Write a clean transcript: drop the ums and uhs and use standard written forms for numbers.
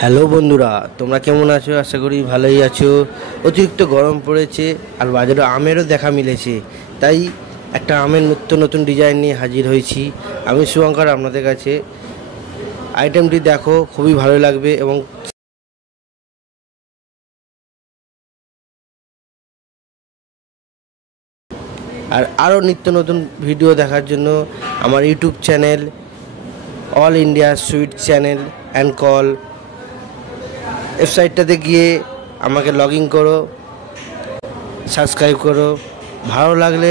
Hello বন্ধুরা, তোমরা কেমন আছো? আশা করি ভালোই আছো। অতিরিক্ত গরম পড়েছে আর বাজারে আমেরও দেখা মিলেছে, তাই একটা আমের নতুন নতুন ডিজাইন নিয়ে হাজির হয়েছি। আমি শুভঙ্কর আপনাদের কাছে। আইটেমটি দেখো, খুবই ভালো লাগবে এবং আরও নিত্য নতুন ভিডিও দেখার জন্য আমার YouTube channel all India sweet channel and call ওয়েবসাইটটাতে গিয়ে আমাকে লগ ইন করো, সাবস্ক্রাইব করো। ভালো লাগলে